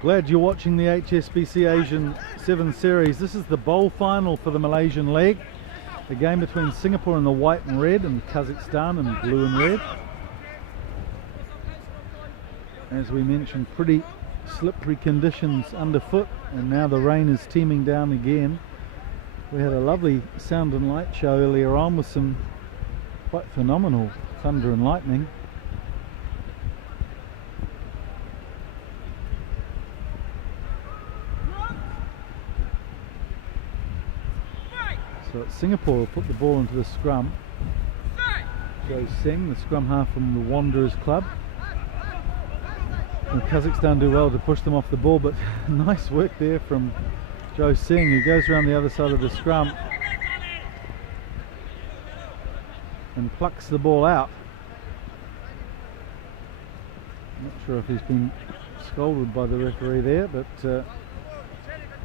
Glad you're watching the HSBC Asian 7 Series. This is the bowl final for the Malaysian leg. The game between Singapore in the white and red and Kazakhstan in blue and red. As we mentioned, pretty slippery conditions underfoot, and now the rain is teeming down again. We had a lovely sound and light show earlier on with some quite phenomenal thunder and lightning. So Singapore will put the ball into the scrum. Joe Singh, the scrum half from the Wanderers club. And Kazakhstan do well to push them off the ball, but nice work there from Joe Singh, who goes around the other side of the scrum and plucks the ball out. Not sure if he's been scolded by the referee there, but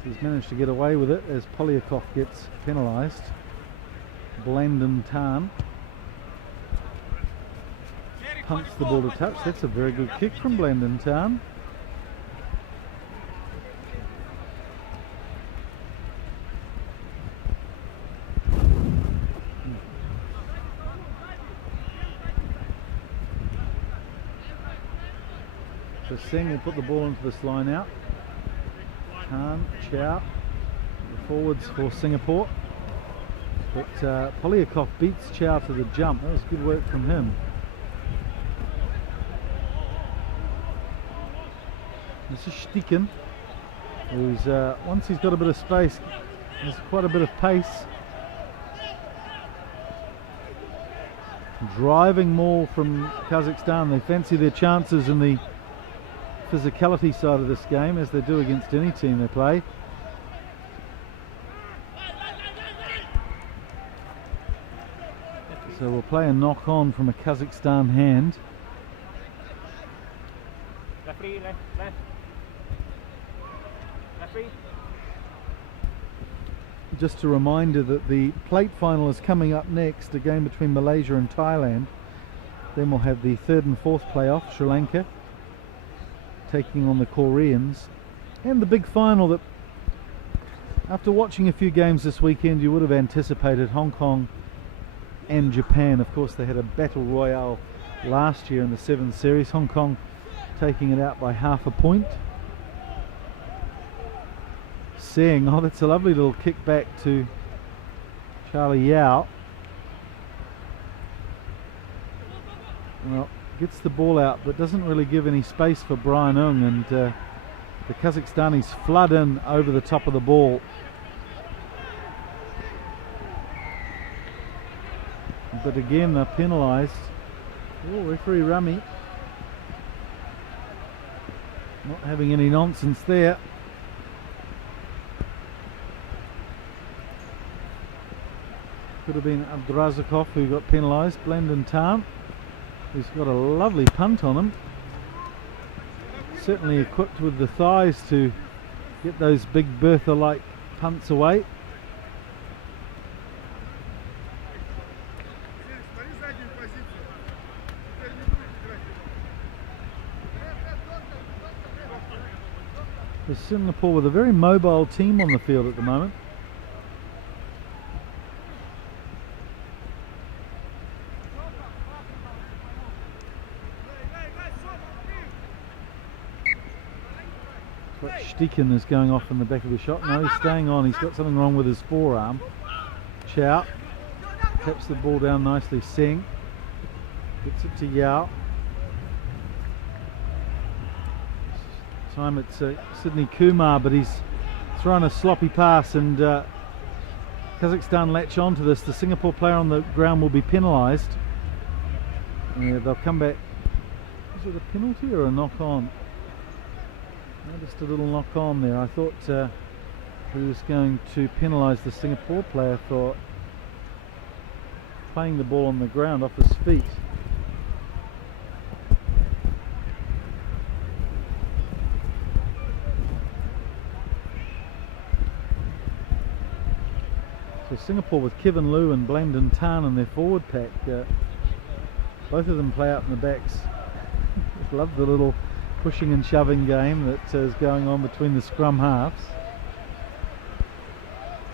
he's managed to get away with it as Polyakov gets penalised. Blandon Tan punts the ball to touch. That's a very good kick from Blandon Tan. So Singh will put the ball into this line out. Khan, Chow, the forwards for Singapore. But Polyakov beats Chow to the jump. That was good work from him. This is Stieken, who's, once he's got a bit of space, has quite a bit of pace. Driving more from Kazakhstan. They fancy their chances in the physicality side of this game, as they do against any team they play. So we'll play a knock on from a Kazakhstan hand. Referee, left. Referee. Just a reminder that the plate final is coming up next, a game between Malaysia and Thailand. Then we'll have the third and fourth playoff, Sri Lanka taking on the Koreans, and the big final that, after watching a few games this weekend, you would have anticipated, Hong Kong and Japan. Of course, they had a battle royale last year in the 7 Series, Hong Kong taking it out by half a point. Seeing, oh, that's a lovely little kick back to Charlie Yao. Well, gets the ball out but doesn't really give any space for Brian Ung, and the Kazakhstanis flood in over the top of the ball. But again, they're penalised. Oh, referee Rami not having any nonsense there. Could have been Abdurazakov who got penalised. Blandon Tan, who's got a lovely punt on him. Certainly equipped with the thighs to get those big Bertha-like punts away. There's Singapore with a very mobile team on the field at the moment. Stieken is going off in the back of the shot. No, he's staying on. He's got something wrong with his forearm. Chow taps the ball down nicely. Singh gets it to Yao. This time it's Sydney Kumar, but he's thrown a sloppy pass, and Kazakhstan latch on to this. The Singapore player on the ground will be penalised. Yeah, they'll come back. Is it a penalty or a knock on? Just a little knock on there. I thought he was going to penalise the Singapore player for playing the ball on the ground off his feet. So Singapore with Kevin Liu and Blandon Tan in their forward pack. Both of them play out in the backs. Just love the little pushing and shoving game that is going on between the scrum halves.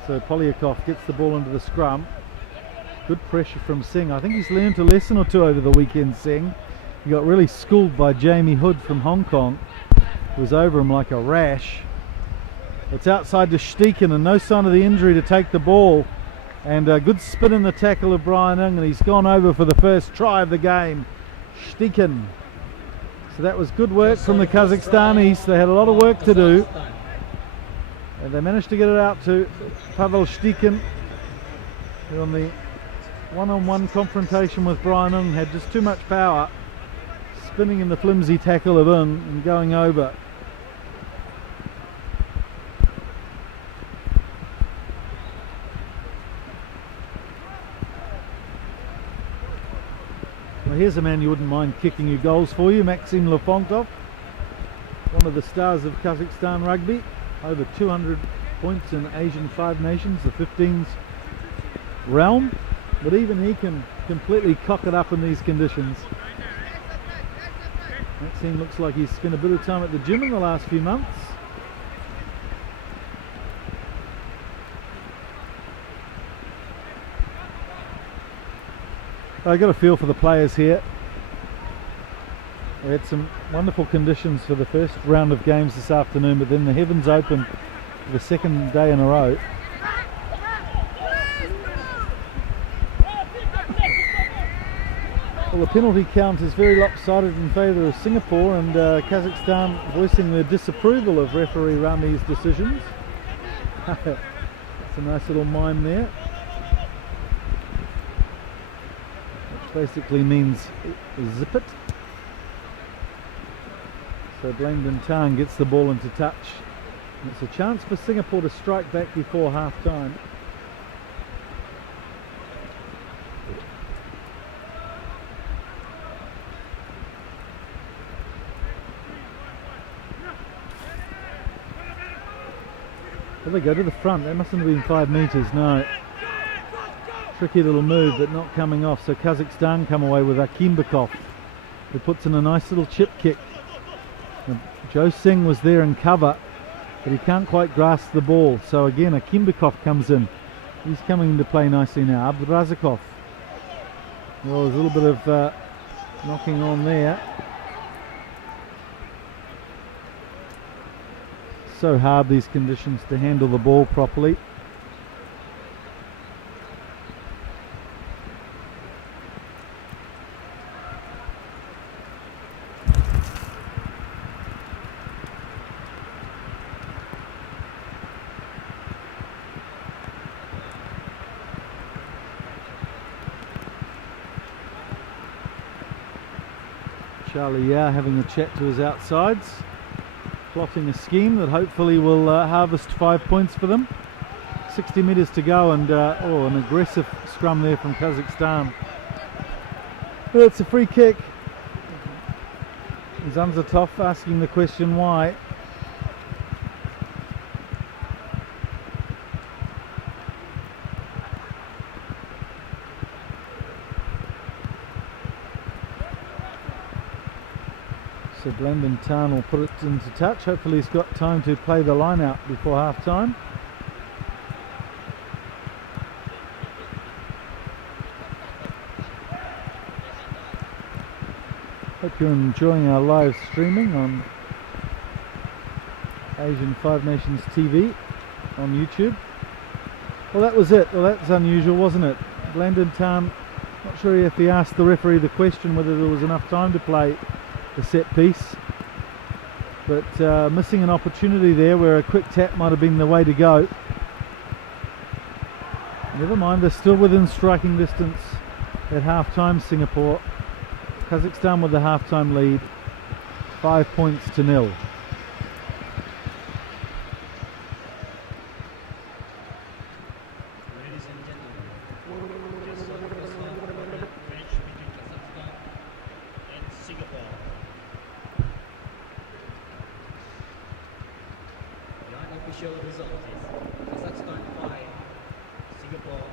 So Polyakov gets the ball into the scrum. Good pressure from Singh. I think he's learned a lesson or two over the weekend, Singh. He got really schooled by Jamie Hood from Hong Kong. He was over him like a rash. It's outside to Steichen and no sign of the injury to take the ball. And a good spin in the tackle of Brian Ng, and he's gone over for the first try of the game. Steichen. So that was good work from the Kazakhstanis. They had a lot of work to do. And they managed to get it out to Pavel Steichen, who on the one-on-one confrontation with Brian Ng had just too much power, spinning in the flimsy tackle of Ng and going over. Well, here's a man you wouldn't mind kicking your goals for you, Maxim Lefontov, one of the stars of Kazakhstan rugby, over 200 points in Asian Five Nations, the 15s realm. But even he can completely cock it up in these conditions. Maxime looks like he's spent a bit of time at the gym in the last few months. I got a feel for the players here. We had some wonderful conditions for the first round of games this afternoon, but then the heavens opened for the second day in a row. Well, the penalty count is very lopsided in favour of Singapore, and Kazakhstan voicing their disapproval of referee Rami's decisions. It's a nice little mime there, which basically means zip it. So Blaine Tan gets the ball into touch. And it's a chance for Singapore to strike back before half time. Well, they go to the front. That mustn't have been 5 metres, no. Tricky little move, but not coming off. So Kazakhstan come away with Akimbekov, who puts in a nice little chip kick. And Joe Singh was there in cover, but he can't quite grasp the ball. So again, Akimbekov comes in. He's coming into play nicely now. Abdurazakov. Well, there's a little bit of knocking on there. So hard these conditions to handle the ball properly. Charlie Yao having a chat to his outsides, plotting a scheme that hopefully will harvest 5 points for them. 60 metres to go, and an aggressive scrum there from Kazakhstan. Well, it's a free kick. Zanzatov asking the question why. So Blaine Tan will put it into touch. Hopefully he's got time to play the line out before half time. Hope you're enjoying our live streaming on Asian Five Nations TV on YouTube. Well, that was it. Well, that's unusual, wasn't it? Blaine Tan, not sure if he asked the referee the question whether there was enough time to play the set piece, but missing an opportunity there where a quick tap might have been the way to go. Never mind, they're still within striking distance at half time, Singapore. Kazakhstan with the half time lead, 5 points to 0. Official result is Kazakhstan 5, Singapore 0.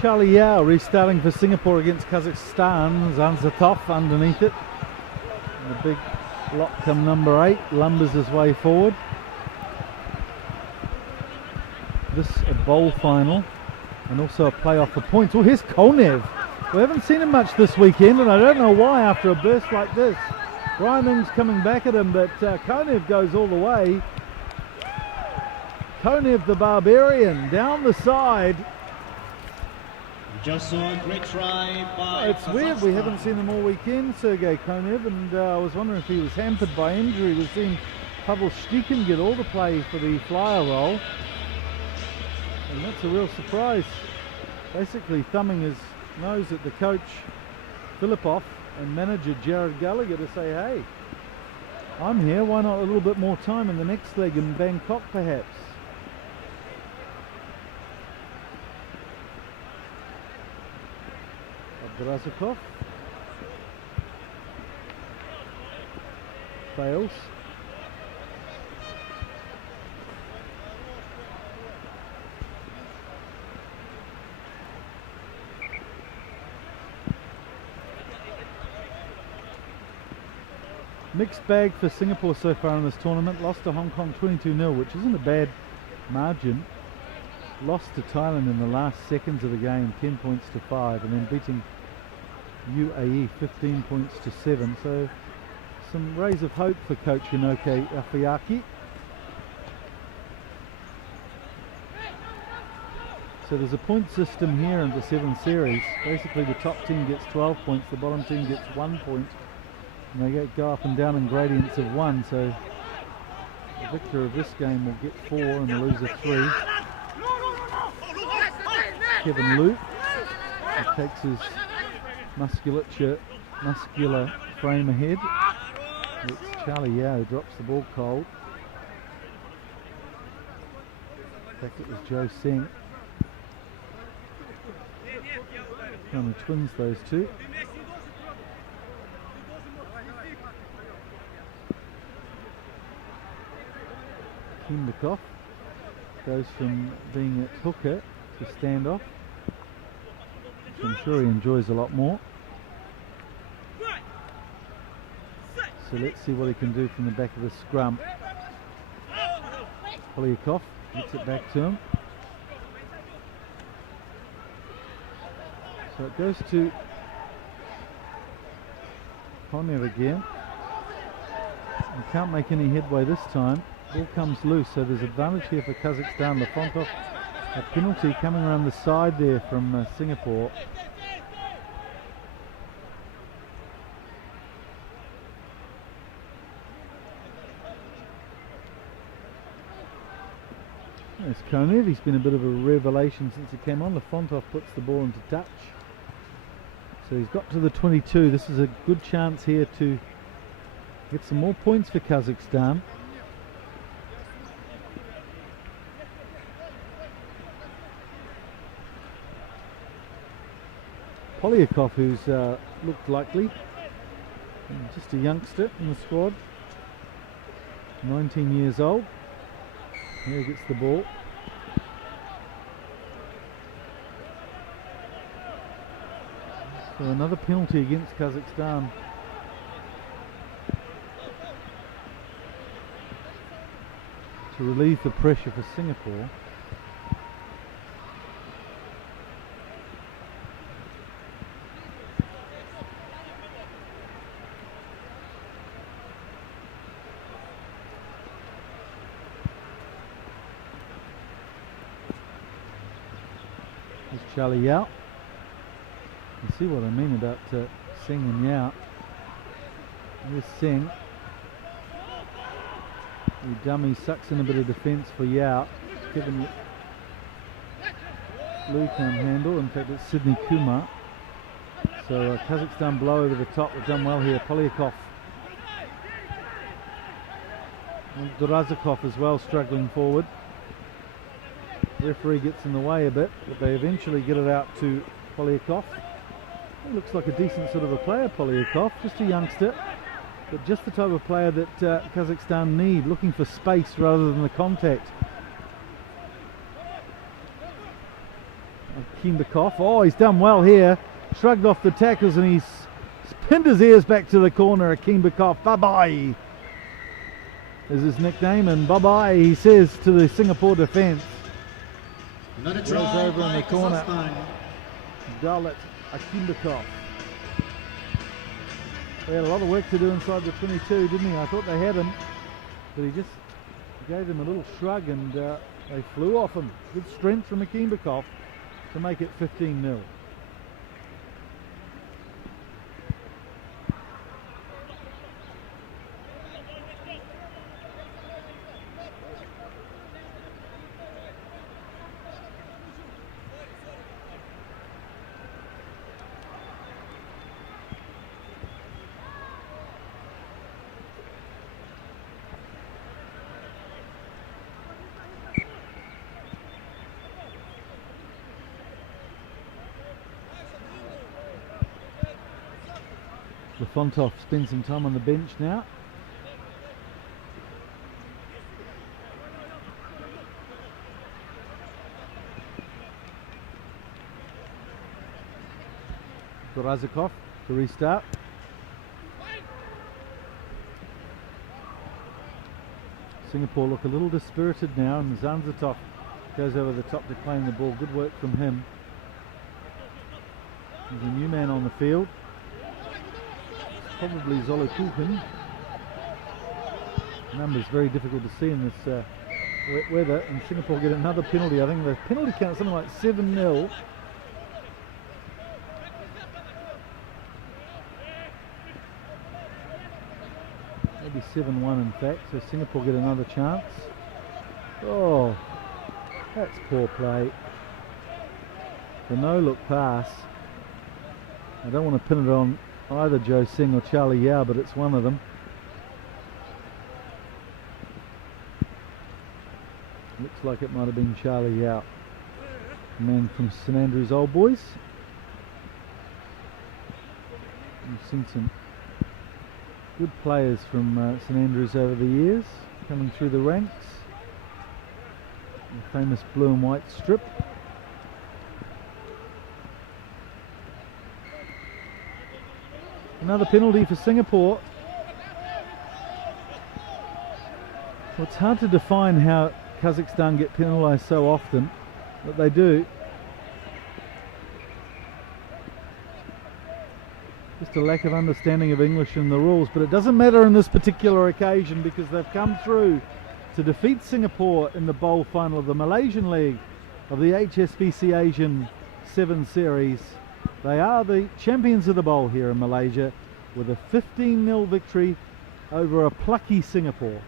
Charlie Yao restarting for Singapore against Kazakhstan. Zanzatov underneath it. And the big lock come number 8 lumbers his way forward. This a bowl final and also a playoff for points. Oh, here's Konev. We haven't seen him much this weekend, and I don't know why after a burst like this. Brian Ing's coming back at him, but Konev goes all the way. Konev the Barbarian down the side. Just saw a great try by It's weird, we haven't seen him all weekend, Sergei Konev, and I was wondering if he was hampered by injury. We've seen Pavel Stikin get all the play for the flyer role, and that's a real surprise. Basically thumbing his nose at the coach Filipov and manager Jared Gallagher to say, hey, I'm here, why not a little bit more time in the next leg in Bangkok perhaps? Abdurazakov fails. Mixed bag for Singapore so far in this tournament. Lost to Hong Kong 22-0, which isn't a bad margin. Lost to Thailand in the last seconds of the game, 10 points to 5, and then beating UAE 15 points to 7. So some rays of hope for coach Inoke Afiaki. So there's a point system here in the 7 series. Basically the top team gets 12 points, the bottom team gets 1 point. And they go up and down in gradients of 1, so the victor of this game will get 4 and the loser 3. Kevin Luke, he takes his muscular frame ahead. It's Charlie Yao who drops the ball cold. In fact, it was Joe Seng. Kind of twins, those two. Kindikov goes from being at hooker to standoff, which I'm sure he enjoys a lot more. So let's see what he can do from the back of the scrum. Polyakov gets it back to him. So it goes to Konev again. He can't make any headway this time. Ball comes loose, so there's advantage here for Kazakhstan. Lefontov, a penalty coming around the side there from Singapore. There's Konev, he's been a bit of a revelation since he came on. Lefontov puts the ball into touch. So he's got to the 22. This is a good chance here to get some more points for Kazakhstan. Polyakov, who's looked likely, just a youngster in the squad, 19 years old. Here he gets the ball. So another penalty against Kazakhstan. To relieve the pressure for Singapore. Charlie Yao. You see what I mean about Seng and Yao. Here's Seng. The dummy sucks in a bit of defence for Yao. Kevin Lu can't handle. In fact, it's Sydney Kumar. So Kazakhstan blow over the top. They've done well here. Polyakov. And Durazakov as well, struggling forward. Referee gets in the way a bit, but they eventually get it out to Polyakov. He looks like a decent sort of a player, Polyakov, just a youngster, but just the type of player that Kazakhstan need, looking for space rather than the contact. Kimbakov. Oh, he's done well here. Shrugged off the tackles and he's pinned his ears back to the corner. Kimbakov. Bye-bye is his nickname, and bye-bye he says to the Singapore defence. Another Goes try over in by the corner. Kazakhstan. Dalit Akimbakov. They had a lot of work to do inside the 22, didn't he? I thought they had him, but he just gave them a little shrug and they flew off him. Good strength from Akimbakov to make it 15-0. Lefontov spends some time on the bench now. Razakov to restart. Singapore look a little dispirited now, and Zanzatov goes over the top to claim the ball. Good work from him. There's a new man on the field. Probably Zolokukin. Numbers very difficult to see in this wet weather, and Singapore get another penalty. I think the penalty count something like 7-0. Maybe 7-1 in fact, so Singapore get another chance. Oh, that's poor play. The no-look pass. I don't want to pin it on either Joe Singh or Charlie Yao, but it's one of them. Looks like it might have been Charlie Yao, a man from St Andrews Old Boys. We've seen some good players from St Andrews over the years coming through the ranks. The famous blue and white strip. Another penalty for Singapore. Well, it's hard to define how Kazakhstan get penalised so often, but they do. Just a lack of understanding of English and the rules, but it doesn't matter in this particular occasion because they've come through to defeat Singapore in the bowl final of the Malaysian League of the HSBC Asian 7 Series. They are the champions of the bowl here in Malaysia with a 15-0 victory over a plucky Singapore.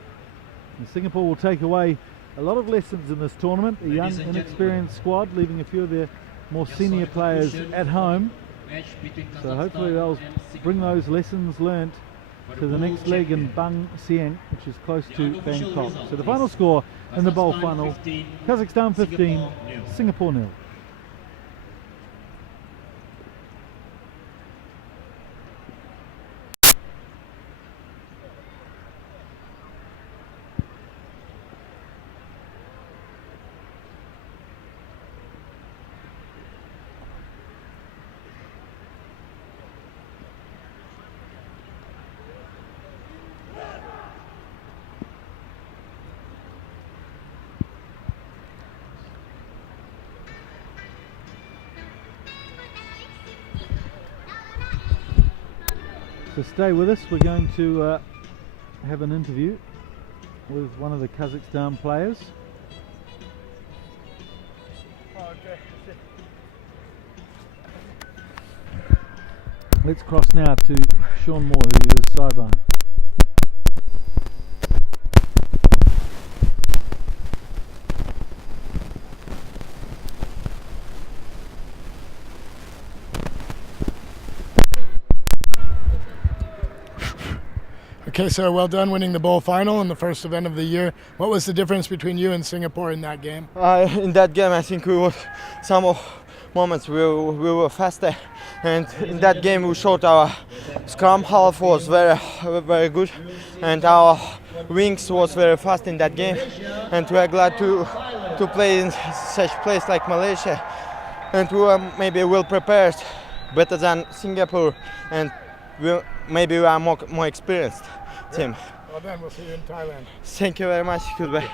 And Singapore will take away a lot of lessons in this tournament. A young, inexperienced squad, leaving a few of their more senior players at home. So hopefully they'll bring those lessons learnt to the next leg in Bang Sieng, which is close to Bangkok. So the final score in the bowl final, Kazakhstan 15, Singapore 0. So stay with us, we're going to have an interview with one of the Kazakhstan players. Let's cross now to Sean Moore, who is sideline. Okay, so well done winning the bowl final in the first event of the year. What was the difference between you and Singapore in that game? In that game, I think we were some moments we were faster, and in that game we showed our scrum half was very good, and our wings was very fast in that game. And we are glad to play in such place like Malaysia. and we are maybe well prepared, better than Singapore, and maybe we are more experienced team. Well done. We'll see you in Thailand. Thank you very much. Goodbye.